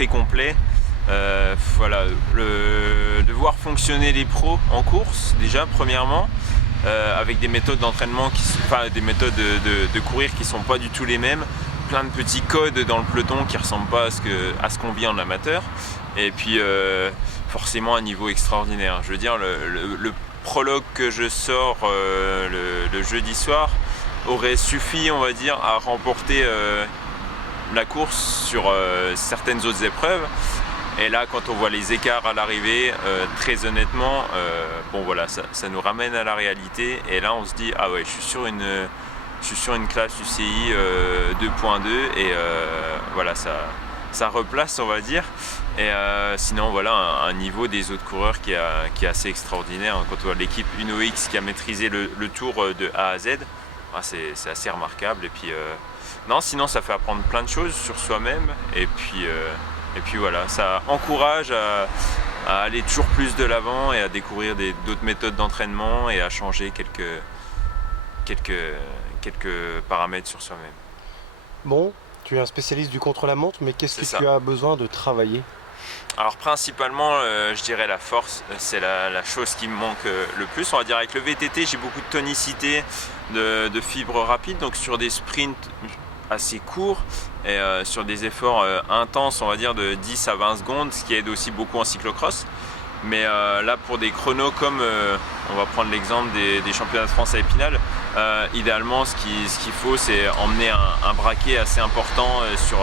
très complet. Voilà, de voir fonctionner les pros en course déjà premièrement, avec des méthodes d'entraînement, des méthodes de courir qui sont pas du tout les mêmes, plein de petits codes dans le peloton qui ressemblent pas à ce qu'on vit en amateur, et puis forcément un niveau extraordinaire. Je veux dire, le prologue que je sors le jeudi soir aurait suffi, on va dire, à remporter la course sur certaines autres épreuves. Et là, quand on voit les écarts à l'arrivée, très honnêtement, bon voilà, ça nous ramène à la réalité. Et là, on se dit, ah ouais, je suis sur une classe UCI 2.2 et voilà, ça replace, on va dire. Et sinon, voilà, un niveau des autres coureurs qui est assez extraordinaire. Quand on voit l'équipe Uno X qui a maîtrisé le tour de A à Z, c'est assez remarquable. Et puis, non, sinon, ça fait apprendre plein de choses sur soi-même. Et puis voilà, ça encourage à aller toujours plus de l'avant et à découvrir d'autres méthodes d'entraînement et à changer quelques paramètres sur soi-même. Bon, tu es un spécialiste du contre-la-montre, mais qu'est-ce que tu as besoin de travailler? Alors principalement, je dirais la force, c'est la chose qui me manque le plus. On va dire avec le VTT, j'ai beaucoup de tonicité, de fibres rapides, donc sur des sprints assez courts et sur des efforts intenses, on va dire de 10 à 20 secondes, ce qui aide aussi beaucoup en cyclocross. Mais là, pour des chronos comme, on va prendre l'exemple des championnats de France à Épinal, idéalement, ce qu'il faut, c'est emmener un braquet assez important sur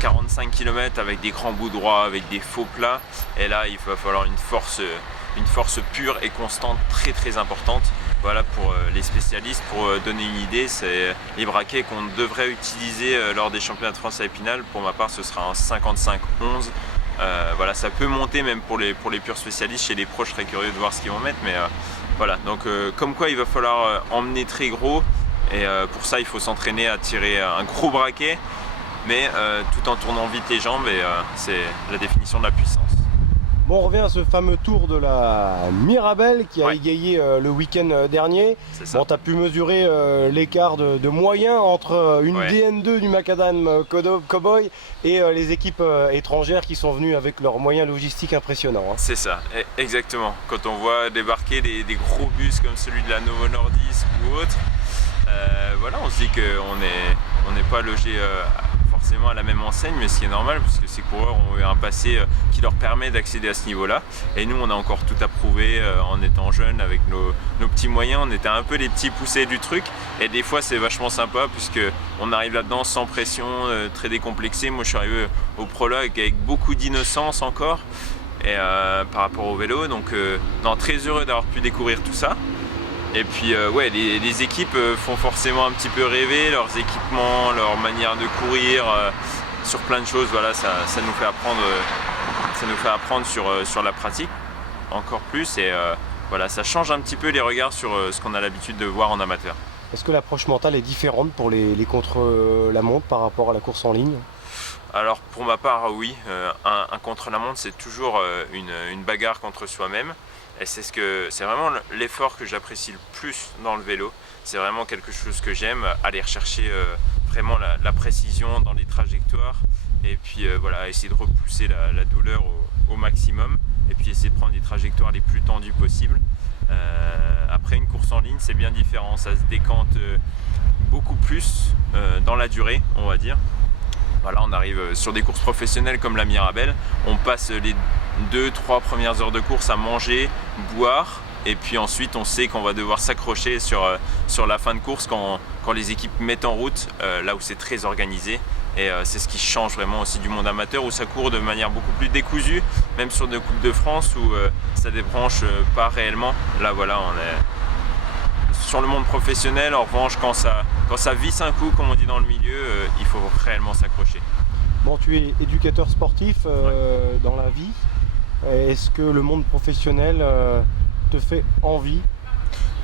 45 km avec des grands bouts droits, avec des faux plats. Et là, il va falloir une force pure et constante très très importante. Voilà, pour les spécialistes, pour donner une idée, c'est les braquets qu'on devrait utiliser lors des championnats de France à Épinal. Pour ma part, ce sera un 55-11. Voilà, ça peut monter même pour les purs spécialistes. Chez les pros, je serais curieux de voir ce qu'ils vont mettre, mais voilà. Donc, comme quoi, il va falloir emmener très gros, et pour ça, il faut s'entraîner à tirer un gros braquet, mais tout en tournant vite les jambes, et c'est la définition de la puissance. Bon, on revient à ce fameux tour de la Mirabelle qui a égayé le week-end dernier. Bon, tu as pu mesurer l'écart de moyens entre une DN2 du Macadam Cowboy et les équipes étrangères qui sont venues avec leurs moyens logistiques impressionnants. Hein. C'est ça, exactement. Quand on voit débarquer des gros bus comme celui de la Novo Nordisk ou autre, voilà, on se dit qu'on n'est pas logé forcément à la même enseigne, mais ce qui est normal parce que ces coureurs ont eu un passé qui leur permet d'accéder à ce niveau-là. Et nous, on a encore tout à prouver en étant jeunes avec nos petits moyens. On était un peu les petits poussés du truc. Et des fois, c'est vachement sympa puisque on arrive là-dedans sans pression, très décomplexé. Moi, je suis arrivé au prologue avec beaucoup d'innocence encore et par rapport au vélo. Donc, très heureux d'avoir pu découvrir tout ça. Et puis ouais, les équipes font forcément un petit peu rêver, leurs équipements, leur manière de courir, sur plein de choses. Voilà, ça nous fait apprendre sur la pratique encore plus, et voilà, ça change un petit peu les regards sur ce qu'on a l'habitude de voir en amateur. Est-ce que l'approche mentale est différente pour les contre-la-montre par rapport à la course en ligne? Alors pour ma part, oui, un contre-la-montre, c'est toujours une bagarre contre soi-même. Et c'est vraiment l'effort que j'apprécie le plus dans le vélo. C'est vraiment quelque chose que j'aime, aller rechercher vraiment la précision dans les trajectoires. Et puis voilà, essayer de repousser la douleur au maximum. Et puis essayer de prendre les trajectoires les plus tendues possibles. Après, une course en ligne, c'est bien différent. Ça se décante beaucoup plus dans la durée, on va dire. Voilà, on arrive sur des courses professionnelles comme la Mirabelle, on passe les 2-3 premières heures de course à manger, boire, et puis ensuite on sait qu'on va devoir s'accrocher sur la fin de course quand les équipes mettent en route, là où c'est très organisé. Et c'est ce qui change vraiment aussi du monde amateur, où ça court de manière beaucoup plus décousue, même sur des Coupes de France où ça débranche pas réellement. Là voilà, on est sur le monde professionnel. En revanche, quand ça visse un coup, comme on dit dans le milieu, il faut réellement s'accrocher. Bon, tu es éducateur sportif dans la vie. Est-ce que le monde professionnel te fait envie?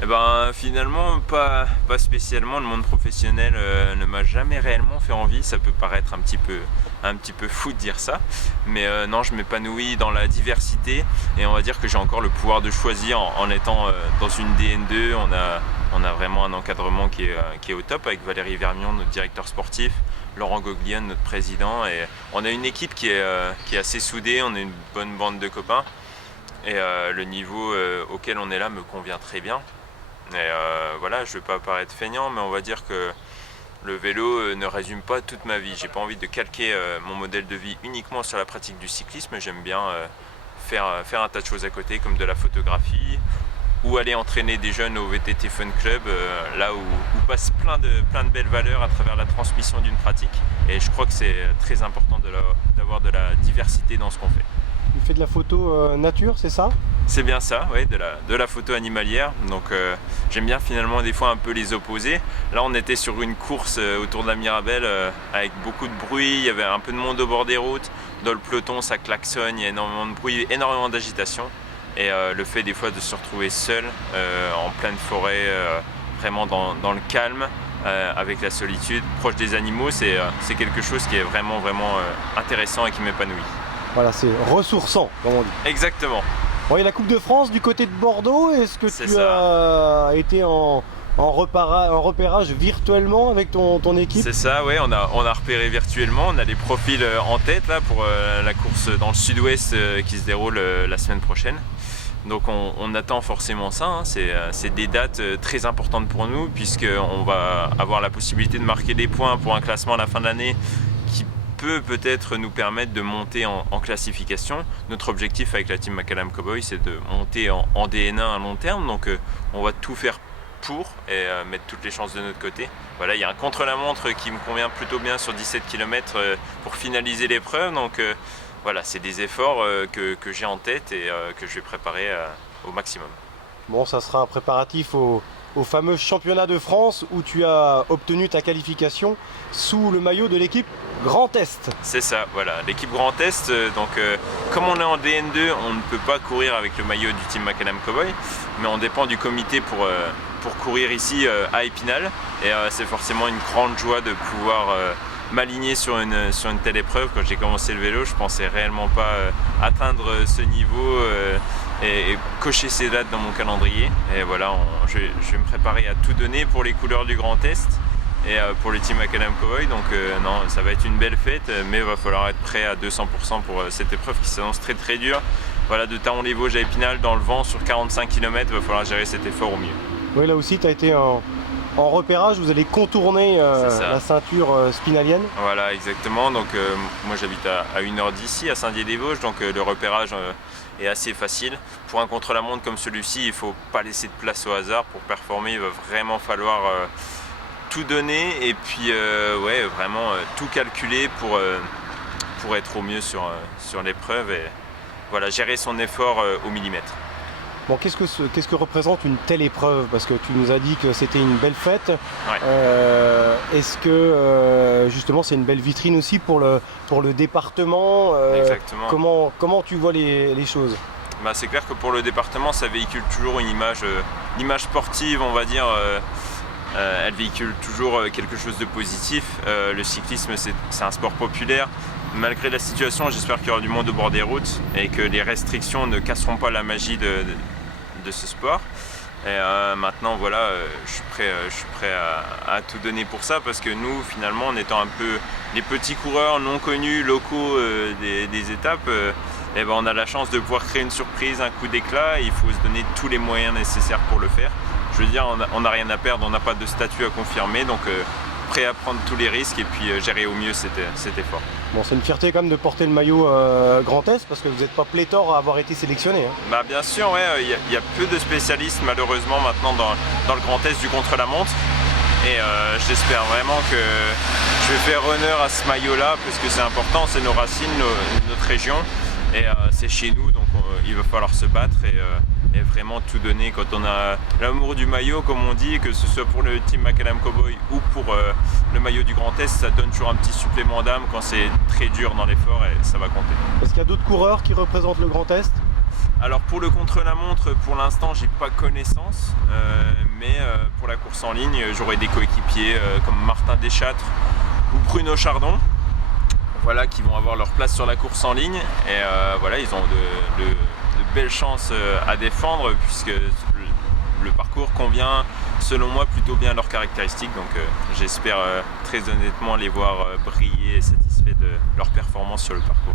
Eh ben, finalement, pas spécialement. Le monde professionnel ne m'a jamais réellement fait envie. Ça peut paraître un petit peu fou de dire ça, mais non, je m'épanouis dans la diversité, et on va dire que j'ai encore le pouvoir de choisir en étant dans une DN2. On a vraiment un encadrement qui est au top avec Valérie Vermion, notre directeur sportif, Laurent Goglione, notre président, et on a une équipe qui est assez soudée, on est une bonne bande de copains, et le niveau auquel on est là me convient très bien. Et voilà, je ne vais pas paraître feignant, mais on va dire que le vélo ne résume pas toute ma vie. J'ai pas envie de calquer mon modèle de vie uniquement sur la pratique du cyclisme. J'aime bien faire un tas de choses à côté, comme de la photographie, ou aller entraîner des jeunes au VTT Fun Club, là où passent plein de belles valeurs à travers la transmission d'une pratique. Et je crois que c'est très important d'avoir de la diversité dans ce qu'on fait. Tu fais de la photo nature, c'est ça? C'est bien ça, oui, de la photo animalière. Donc j'aime bien finalement des fois un peu les opposer. Là on était sur une course autour de la Mirabelle avec beaucoup de bruit, il y avait un peu de monde au bord des routes. Dans le peloton ça klaxonne, il y a énormément de bruit, énormément d'agitation. Et le fait des fois de se retrouver seul en pleine forêt, vraiment dans le calme, avec la solitude, proche des animaux, c'est quelque chose qui est vraiment intéressant et qui m'épanouit. Voilà, c'est ressourçant, comme on dit. Exactement. Bon, il y a la Coupe de France du côté de Bordeaux. Est-ce que tu as été en repérage virtuellement avec ton équipe? C'est ça, oui, on a repéré virtuellement. On a les profils en tête là, pour la course dans le sud-ouest qui se déroule la semaine prochaine. Donc on attend forcément ça, hein. C'est des dates très importantes pour nous, puisqu'on va avoir la possibilité de marquer des points pour un classement à la fin de l'année qui peut-être nous permettre de monter en classification. Notre objectif avec la team Macadam Cowboy, c'est de monter en DN1 à long terme, donc on va tout faire pour et mettre toutes les chances de notre côté. Voilà, il y a un contre-la-montre qui me convient plutôt bien sur 17 km pour finaliser l'épreuve, donc voilà, c'est des efforts que j'ai en tête et que je vais préparer au maximum. Bon, ça sera un préparatif au fameux championnat de France où tu as obtenu ta qualification sous le maillot de l'équipe Grand Est. C'est ça, voilà, l'équipe Grand Est, donc comme on est en DN2, on ne peut pas courir avec le maillot du team Macadam Cowboy, mais on dépend du comité pour courir ici à Épinal, et c'est forcément une grande joie de pouvoir m'aligner sur une telle épreuve. Quand j'ai commencé le vélo, je pensais réellement pas atteindre ce niveau et cocher ces dates dans mon calendrier. Et voilà, je vais me préparer à tout donner pour les couleurs du Grand Est et pour le team Macadam Cowboy. Donc non, ça va être une belle fête, mais il va falloir être prêt à 200% pour cette épreuve qui s'annonce très dure. Voilà, de Taon-les-Vosges à Épinal dans le vent sur 45 km, il va falloir gérer cet effort au mieux. Oui, là aussi tu as été en repérage, vous allez contourner la ceinture spinalienne. Voilà, exactement. Donc moi j'habite à 1h d'ici, à Saint-Dié-des-Vosges, donc le repérage est assez facile. Pour un contre-la-montre comme celui-ci, il ne faut pas laisser de place au hasard. Pour performer, il va vraiment falloir tout donner et puis ouais, vraiment tout calculer pour être au mieux sur l'épreuve et voilà, gérer son effort au millimètre. Bon, qu'est-ce que représente une telle épreuve? Parce que tu nous as dit que c'était une belle fête. Ouais. Est-ce que justement c'est une belle vitrine aussi pour le département? Exactement. Comment tu vois les choses? Bah, c'est clair que pour le département, ça véhicule toujours une image sportive, on va dire. Elle véhicule toujours quelque chose de positif. Le cyclisme, c'est un sport populaire. Malgré la situation, j'espère qu'il y aura du monde au bord des routes et que les restrictions ne casseront pas la magie de ce sport. Et maintenant, voilà, je suis prêt à tout donner pour ça, parce que nous, finalement, en étant un peu les petits coureurs non connus, locaux des étapes, eh ben, on a la chance de pouvoir créer une surprise, un coup d'éclat, et il faut se donner tous les moyens nécessaires pour le faire. Je veux dire, on n'a rien à perdre, on n'a pas de statut à confirmer, donc prêt à prendre tous les risques et puis gérer au mieux cet effort. Bon, c'est une fierté quand même de porter le maillot Grand Est, parce que vous n'êtes pas pléthore à avoir été sélectionné. Hein. Bah, bien sûr, ouais, y a peu de spécialistes malheureusement maintenant dans le Grand Est du contre-la-montre. Et j'espère vraiment que je vais faire honneur à ce maillot-là, parce que c'est important, c'est nos racines, notre région. Et c'est chez nous, donc il va falloir se battre et vraiment tout donner. Quand on a l'amour du maillot, comme on dit, que ce soit pour le team Macadam Cowboy ou pour le maillot du Grand Est, ça donne toujours un petit supplément d'âme quand c'est très dur dans l'effort, et ça va compter. Est-ce qu'il y a d'autres coureurs qui représentent le Grand Est? Alors pour le contre-la-montre, pour l'instant j'ai pas connaissance, mais pour la course en ligne, j'aurai des coéquipiers comme Martin Deschâtres ou Bruno Chardon, voilà, qui vont avoir leur place sur la course en ligne, et voilà, ils ont de belles chances à défendre, puisque le parcours convient selon moi plutôt bien leurs caractéristiques, donc j'espère très honnêtement les voir briller et satisfaits de leur performance sur le parcours.